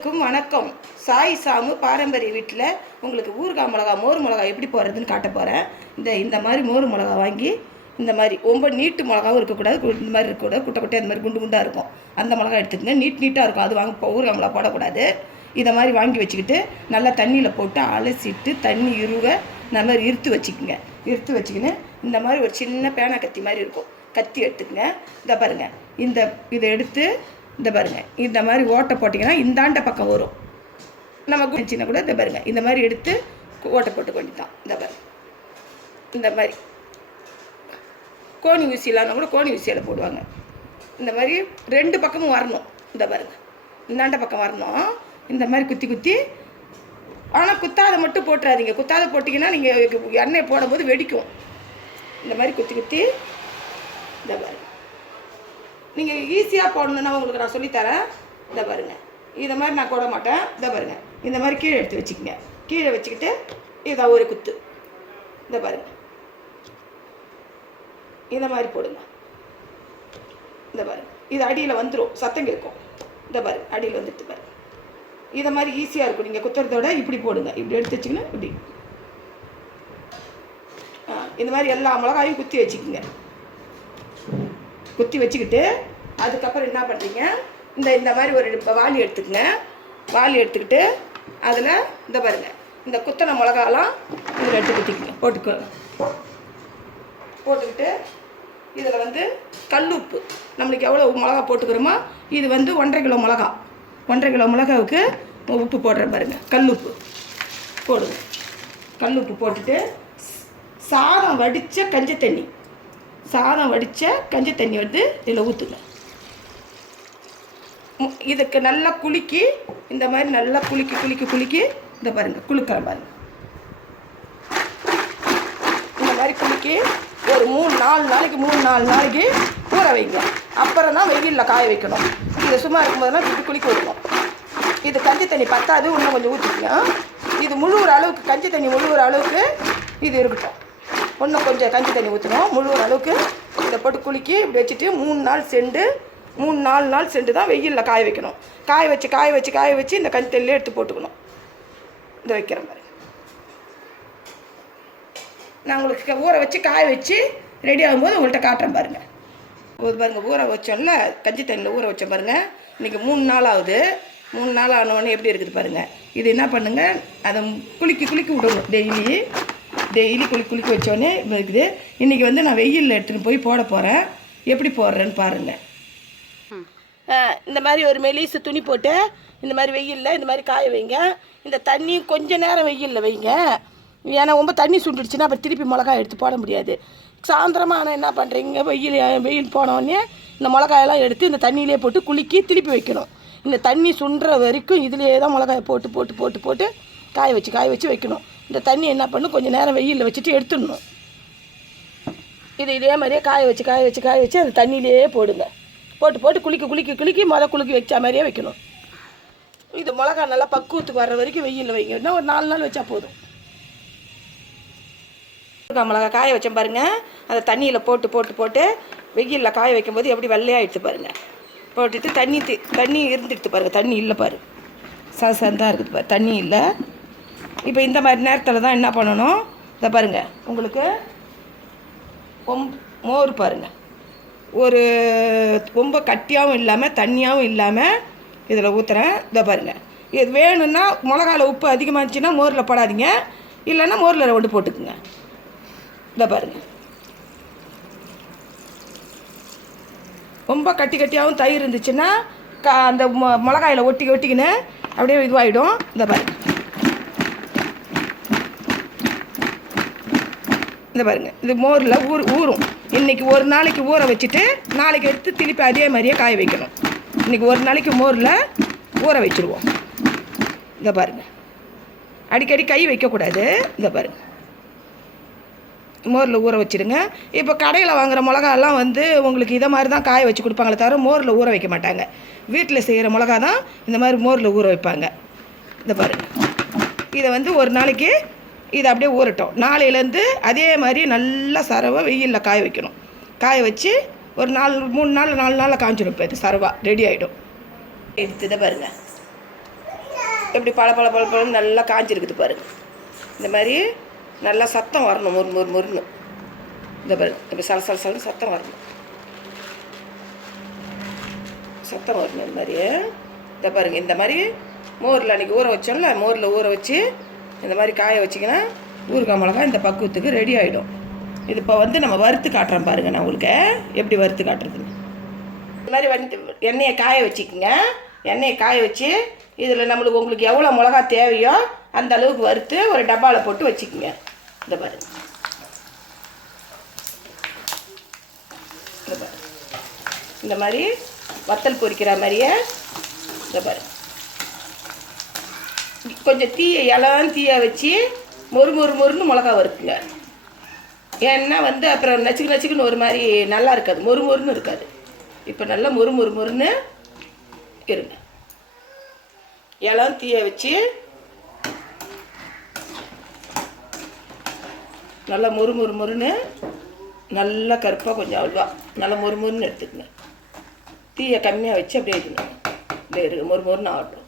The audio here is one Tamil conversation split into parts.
அனைவருக்கும் வணக்கம். சாய் சாமு பாரம்பரிய வீட்டில் உங்களுக்கு ஊறுகாய் மிளகா மோர் மிளகா எப்படி போடுறதுன்னு காட்ட போகிறேன் இந்த இந்த மாதிரி மோர் மிளகா வாங்கி இந்த மாதிரி ரொம்ப நீட்டு மிளகாவும் இருக்கக்கூடாது. இந்த மாதிரி இருக்கக்கூடாது. குட்டை குட்டையாக இந்த மாதிரி குண்டு குண்டாக இருக்கும். அந்த மிளகா எடுத்துக்கங்க. நீட் நீட்டாக இருக்கும். அது வாங்க இப்போ ஊறுகாய் மிளகா போடக்கூடாது. இதை மாதிரி வாங்கி வச்சுக்கிட்டு நல்லா தண்ணியில் போட்டு அலசிட்டு தண்ணி இருக இந்த மாதிரி இருத்து வச்சுக்கோங்க. இருத்து வச்சுக்கின்னு இந்த மாதிரி ஒரு சின்ன பேனா கத்தி மாதிரி இருக்கும். கத்தி எடுத்துக்கங்க. இதை பாருங்கள் இந்த இதை எடுத்து இந்த பாருங்கள் இந்த மாதிரி ஓட்டை போட்டிங்கன்னா இந்தாண்ட பக்கம் வரும். நம்ம குடிச்சின்னா கூட இந்த பாருங்கள் இந்த மாதிரி எடுத்து ஓட்டை போட்டு கொண்டுதான் இந்த பாருங்க. இந்த மாதிரி. கோணி ஊசியிலான கூட கோணி ஊசியில் போடுவாங்க. இந்த மாதிரி ரெண்டு பக்கமும் வரணும். இந்த பாருங்க. இந்தாண்ட பக்கம் வரணும். இந்த மாதிரி குத்தி குத்தி. ஆனால் குத்தாத மட்டும் போட்டுறாதீங்க. குத்தாத போட்டிங்கன்னா நீங்கள் எண்ணெய் போடும்போது வெடிக்கும். இந்த மாதிரி குத்தி குத்தி. இந்த பாருங்க. நீங்கள் ஈஸியாக போடணுன்னா உங்களுக்கு நான் சொல்லித்தரேன். இதை பாருங்க. இதை மாதிரி நான் போட மாட்டேன். இதை பாருங்க. இந்த மாதிரி கீழே எடுத்து வச்சுக்கோங்க. கீழே வச்சுக்கிட்டு இதை ஒரு குத்து. இதை பாருங்க. இந்த மாதிரி போடுங்க. இந்த பாருங்க. இது அடியில் வந்துடும் சத்தம் கேட்கும். இந்த பாரு அடியில் வந்துட்டு பாரு இதை மாதிரி ஈஸியாக இருக்கும். நீங்கள் குத்துறதோட இப்படி போடுங்க. இப்படி எடுத்து வச்சிங்கன்னா இப்படி. இந்த மாதிரி எல்லா மிளகாயும் குத்தி வச்சுக்கோங்க. குத்தி வச்சுக்கிட்டு அதுக்கப்புறம் என்ன பண்ணுறீங்க? இந்த இந்த மாதிரி ஒரு வாலி வாளி எடுத்துக்கங்க. வாளி எடுத்துக்கிட்டு அதில் இந்த பாருங்க இந்த குத்தனை மிளகாலாம் இதில் எடுத்து குத்திக்கங்க. போட்டுக்கோ போட்டுக்கிட்டு இதில் வந்து கல் உப்பு. நம்மளுக்கு எவ்வளோ மிளகா போட்டுக்கிறோமோ இது வந்து ஒன்றரை கிலோ மிளகா. ஒன்றரை கிலோ மிளகாவுக்கு உப்பு போடுறேன் கல் உப்பு. போடுங்க. கல் உப்பு போட்டுட்டு சாதம் வடித்த கஞ்சி தண்ணி. சாதம் வடித்த கஞ்சி தண்ணி வந்து இதில் ஊற்றுங்க. இதுக்கு நல்லா குலுக்கி இந்த மாதிரி நல்லா குலுக்கி குலுக்கி குலுக்கி இந்த பாருங்க குலுக்கிற பாருங்க இந்த மாதிரி குலுக்கி ஒரு மூணு நாலு நாளைக்கு மூணு நாலு நாளைக்கு ஊற வைங்க. அப்புறம் தான் வெயிலில் காய வைக்கணும். இது சும்மா இருக்கும்போதெல்லாம் இப்படி குளிக்க வைக்கணும் இது கஞ்சி தண்ணி பத்தாது இன்னும் கொஞ்சம் ஊற்றிக்கலாம் இது முழுகிற அளவுக்கு கஞ்சி தண்ணி முழுகிற அளவுக்கு இது இருக்கட்டும். ஒன்றும் கொஞ்சம் கஞ்சி தண்ணி ஊற்றணும் முழுகிற அளவுக்கு இதை போட்டு குலுக்கி இப்படி வச்சுட்டு மூணு நாள் செண்டு மூணு நாலு நாள் செண்டு தான் வெயிலில் காய வைக்கணும். காய வச்சு காய வச்சு காய வச்சு இந்த கஞ்சி தண்ணியிலே எடுத்து போட்டுக்கணும். இதை வைக்கிறேன் பாருங்க. நான் உங்களுக்கு ஊற வச்சு காய வச்சு ரெடி ஆகும்போது உங்கள்கிட்ட காட்டுறேன் பாருங்கள் பாருங்கள் ஊற வச்சோம்ல கஞ்சி தண்ணியில் ஊற வச்சோம் பாருங்கள் இன்றைக்கி மூணு நாள் ஆகுது. மூணு நாள் ஆனவொடனே எப்படி இருக்குது பாருங்கள் இது என்ன பண்ணுங்கள் அதை குலுக்கி குலுக்கி விடணும் டெய்லி. டெய்லி குளி குளிக்க வச்சோடனே இருக்குது. இன்றைக்கி வந்து நான் வெயிலில் எடுத்துகிட்டு போய் போட போகிறேன் எப்படி போடுறேன்னு பாருங்கள் இந்த மாதிரி ஒரு மெலிசு துணி போட்டு இந்த மாதிரி வெயிலில் இந்த மாதிரி காய வைங்க. இந்த தண்ணி கொஞ்சம் நேரம் வெயிலில் வைங்க. ஏன்னா ரொம்ப தண்ணி சுண்டுடுச்சுன்னா அப்புறம் திருப்பி மிளகாய் எடுத்து போட முடியாது. சாயந்தரமாக ஆனால் என்ன பண்ணுறீங்க வெயில் வெயில் போனோடனே இந்த மிளகாயெல்லாம் எடுத்து இந்த தண்ணியிலே போட்டு குலுக்கி திருப்பி வைக்கணும். இந்த தண்ணி சுண்டுற வரைக்கும் இதுலேயே தான் மிளகாயை போட்டு போட்டு போட்டு போட்டு காய வச்சு காய வச்சு வைக்கணும். இந்த தண்ணி என்ன பண்ணும் கொஞ்சம் நேரம் வெயிலில் வச்சுட்டு எடுத்துடணும். இது இதே மாதிரியே காய வச்சு காய வச்சு காய வச்சு அந்த தண்ணியிலேயே போடுங்க. போட்டு போட்டு குளிக்க குளிக்க குளிக்கி மொத குலுக்கி வச்ச மாதிரியே வைக்கணும். இது மிளகா நல்லா பக்குவத்துக்கு வர்ற வரைக்கும் வெயிலில் வைங்க. இன்னும் ஒரு நாலு நாள் வச்சா போதும். மிளகா காய வச்சேன் பாருங்க. அதை தண்ணியில் போட்டு போட்டு போட்டு வெயிலில் காய வைக்கும்போது எப்படி வெள்ளையாகிடுச்சு பாருங்கள் போட்டுட்டு தண்ணி தண்ணி இருந்துடுத்து பாருங்கள் தண்ணி இல்லை பாரு. சசந்தான் இருக்குது பாரு. தண்ணி இல்லை. இப்போ இந்த மாதிரி நேரத்தில் தான் என்ன பண்ணணும்? இதை பாருங்க. உங்களுக்கு கொம்பு மோர் பாருங்க. ஒரு ரொம்ப கட்டியாகவும் இல்லாமல் தண்ணியாகவும் இல்லாமல் இதில் ஊற்றுறேன் இதை பாருங்கள் இது வேணும்னா மிளகாவில் உப்பு அதிகமாக இருந்துச்சுன்னா மோரில் போடாதீங்க. இல்லைன்னா மோரில் ரெண்டு போட்டுக்குங்க. இதை பாருங்கள் ரொம்ப கட்டி கட்டியாகவும் தயிர் இருந்துச்சுன்னா க அந்த மொ மிளகாயில் ஒட்டி ஒட்டிக்கின்னு அப்படியே இதுவாகிடும் இந்த பாருங்கள் இந்த பாருங்கள் இது மோரில் ஊர் ஊறும். இன்றைக்கி ஒரு நாளைக்கு ஊற வச்சுட்டு நாளைக்கு எடுத்து திருப்பி அதே மாதிரியே காய வைக்கணும். இன்றைக்கி ஒரு நாளைக்கு மோரில் ஊற வச்சுருவோம். இதை பாருங்க. அடிக்கடி கை வைக்கக்கூடாது. இதை பாருங்கள் மோரில் ஊற வச்சிடுங்க. இப்போ கடையில் வாங்குகிற மிளகாலாம் வந்து உங்களுக்கு இதை மாதிரி தான் காய வச்சு கொடுப்பாங்களே தவிர மோரில் ஊற வைக்க மாட்டாங்க. வீட்டில் செய்கிற மிளகா தான் இந்த மாதிரி மோரில் ஊற வைப்பாங்க. இதை பாருங்கள் இதை வந்து ஒரு நாளைக்கு இதை அப்படியே ஊறட்டும். நாளையிலேருந்து அதே மாதிரி நல்லா சரவை வெயிலில் காய வைக்கணும். காய வச்சு ஒரு நாலு மூணு நாள் நாலு நாளில் காய்ச்சிடும் இப்போ இது சரவா. ரெடி ஆகிடும் எடுத்து இதை பாருங்கள் எப்படி பல பல பல பழம் நல்லா காஞ்சிருக்குது பாருங்கள் இந்த மாதிரி நல்லா சத்தம் வரணும் முறு முறு முறுன்னு. இந்த பாருங்க. இப்போ சல சல சலன்னு சத்தம் வரணும். சத்தம் வரணும் இந்த மாதிரி இந்த பாருங்கள் இந்த மாதிரி மோரில் அன்றைக்கி ஊற வச்சோம்ல மோரில் ஊற வச்சு இந்த மாதிரி காய வச்சிங்கன்னா ஊறுகாய் மிளகா இந்த பக்குவத்துக்கு ரெடி ஆகிடும் இது இப்போ வந்து நம்ம வறுத்து காட்டுறோம் பாருங்கள் நான் உங்களுக்கு எப்படி வறுத்து காட்டுறதுன்னு. இந்த மாதிரி வந்து எண்ணெயை காய வச்சுக்கோங்க. எண்ணெயை காய வச்சு இதில் நம்மளுக்கு உங்களுக்கு எவ்வளோ மிளகா தேவையோ அந்த அளவுக்கு வறுத்து ஒரு டப்பாவில் போட்டு வச்சுக்கோங்க. இந்த பாருங்க இந்த பாருங்க இந்த மாதிரி வத்தல் பொரிக்கிற மாதிரியே இந்த பாருங்க கொஞ்சம் தீயை இளம் தீயை வச்சு மொறு மொறு மொறுன்னு மிளகா வறுக்குங்க. ஏன்னா வந்து அப்புறம் நச்சுக்கு நச்சுக்குன்னு ஒரு மாதிரி நல்லா இருக்காது. மொறு மொறுன்னு இருக்காது. இப்போ நல்லா மொறு மொறு மொறுன்னு இருங்க. இளம் தீயை வச்சு நல்லா மொறு மொறு மொறுன்னு நல்லா கருப்பாக கொஞ்சம் அவ்வளோவா. நல்லா மொறு மொறுன்னு எடுத்துக்கங்க. தீயை கம்மியாக வச்சு அப்படியே இருக்கணும் அப்படியே இருக்கு மொறு மொறுன்னு ஆகட்டும்.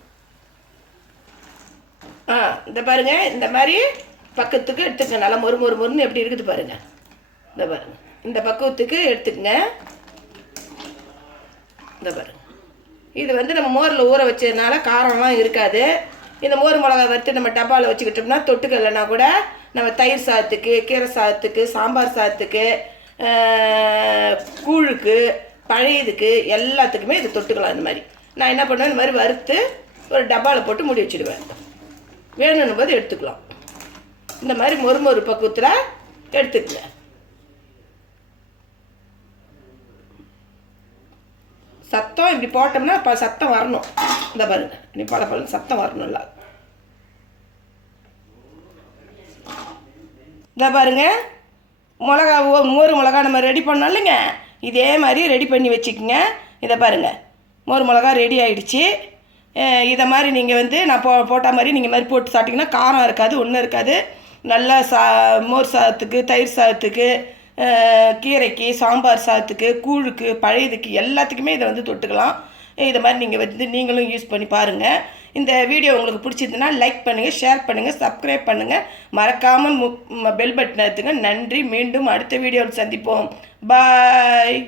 ஆ இந்த பாருங்க இந்த மாதிரி பக்கத்துக்கு எடுத்துக்கங்க. நல்லா மொறு மொறு மொறுன்னு எப்படி இருக்குது பாருங்க. இந்த பாருங்க. இந்த பக்குவத்துக்கு எடுத்துக்கங்க. இந்த பாருங்க. இது வந்து நம்ம மோரில் ஊற வச்சதுனால காரம்லாம் இருக்காது. இந்த மோர் மிளகா வறுத்து நம்ம டப்பாவில் வச்சுக்கிட்டோம்னா தொட்டுக்கலைன்னா கூட நம்ம தயிர் சாதத்துக்கு கீரை சாதத்துக்கு சாம்பார் சாதத்துக்கு கூழுக்கு பழையதுக்கு எல்லாத்துக்குமே இது தொட்டுக்கலாம் இந்த மாதிரி. நான் என்ன பண்ணுவேன் இந்த மாதிரி வறுத்து ஒரு டப்பாவில் போட்டு மூடி வச்சுடுவேன். வேணும்னு போது எடுத்துக்கலாம். இந்த மாதிரி மொறு மொறு பக்குவத்தில் எடுத்துக்கல சத்தம் இப்படி போட்டோம்னா இப்போ சத்தம் வரணும். இந்த பாருங்க இப்படி பல பல சத்தம் வரணும்ல இந்த பாருங்க மிளகா ஓ- மோர் மிளகா நம்ம ரெடி பண்ணோம் இல்லைங்க? இதே மாதிரி ரெடி பண்ணி வச்சுக்கோங்க. இதை பாருங்க மோர் மிளகா ரெடி ஆகிடுச்சி இதை மாதிரி நீங்கள் வந்து நான் போ போட்ட மாதிரி நீங்கள் மாதிரி போட்டு சாப்பிட்டிங்கன்னா காரம் இருக்காது ஒன்றும் இருக்காது. நல்லா சா மோர் சாதத்துக்கு தயிர் சாதத்துக்கு கீரைக்கு சாம்பார் சாதத்துக்கு கூழுக்கு பழையதுக்கு எல்லாத்துக்குமே இதை வந்து தொட்டுக்கலாம். இதை மாதிரி நீங்கள் வந்து நீங்களும் யூஸ் பண்ணி பாருங்கள் இந்த வீடியோ உங்களுக்கு பிடிச்சிருந்துன்னா லைக் பண்ணுங்கள் ஷேர் பண்ணுங்கள் சப்ஸ்கிரைப் பண்ணுங்கள் மறக்காமல் பெல் பட்டன் எடுத்துங்க. நன்றி மீண்டும் அடுத்த வீடியோவில் சந்திப்போம். பாய்